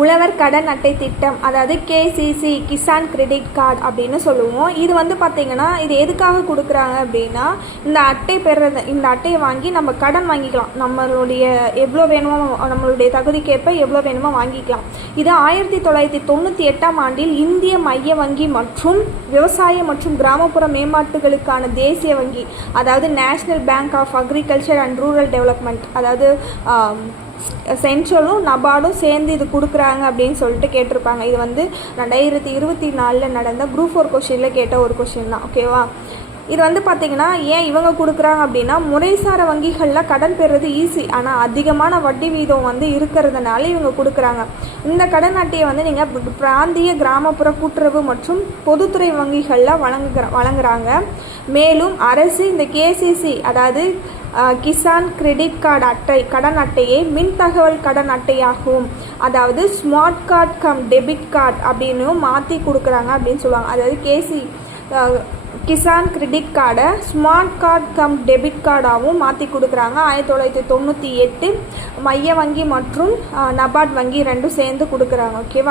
உழவர் கடன் அட்டை திட்டம், அதாவது கேசிசி, கிசான் கிரெடிட் கார்டு அப்படின்னு சொல்லுவோம். இது வந்து பார்த்திங்கன்னா இது எதுக்காக கொடுக்குறாங்க அப்படின்னா, இந்த அட்டை பெறுறது, இந்த அட்டையை வாங்கி நம்ம கடன் வாங்கிக்கலாம். நம்மளுடைய எவ்வளோ வேணுமோ, நம்மளுடைய தகுதிக்கேற்ப எவ்வளோ வேணுமோ வாங்கிக்கலாம். இது 1998ஆம் ஆண்டில் இந்திய மைய வங்கி மற்றும் விவசாய மற்றும் கிராமப்புற மேம்பாட்டுகளுக்கான தேசிய வங்கி, அதாவது national bank of agriculture and rural development, அதாவது சென்ட்ரலும் நபார்டும் சேர்ந்து இது கொடுக்குறாங்க அப்படின்னு சொல்லிட்டு கேட்டிருப்பாங்க. இது வந்து 2024 நடந்த குரூப் 4 கொஷினில் கேட்ட ஒரு கொஷின் தான். ஓகேவா? இது வந்து பார்த்திங்கன்னா ஏன் இவங்க கொடுக்குறாங்க அப்படின்னா, முறைசார வங்கிகளில் கடன் பெறுறது ஈஸி, ஆனால் அதிகமான வட்டி வீதம் வந்து இருக்கிறதுனால இவங்க கொடுக்குறாங்க. இந்த கடன் அட்டையை வந்து நீங்கள் பிராந்திய கிராமப்புற கூட்டுறவு மற்றும் பொதுத்துறை வங்கிகளில் வழங்குறாங்க. மேலும் அரசு இந்த கேசிசி, அதாவது கிசான் கிரெடிட் கார்டு அட்டை, கடன் அட்டையை மின் தகவல் கடன் அட்டையாகவும், அதாவது smart card come debit card அப்படின்னு மாற்றி கொடுக்குறாங்க அப்படின்னு சொல்லுவாங்க. அதாவது கிசான் கிரெடிட் கார்டை ஸ்மார்ட் கார்டு கம் டெபிட் கார்டாகவும் மாற்றி கொடுக்குறாங்க. 1998 மைய வங்கி மற்றும் நபார்ட் வங்கி ரெண்டும் சேர்ந்து கொடுக்குறாங்க. ஓகேவா?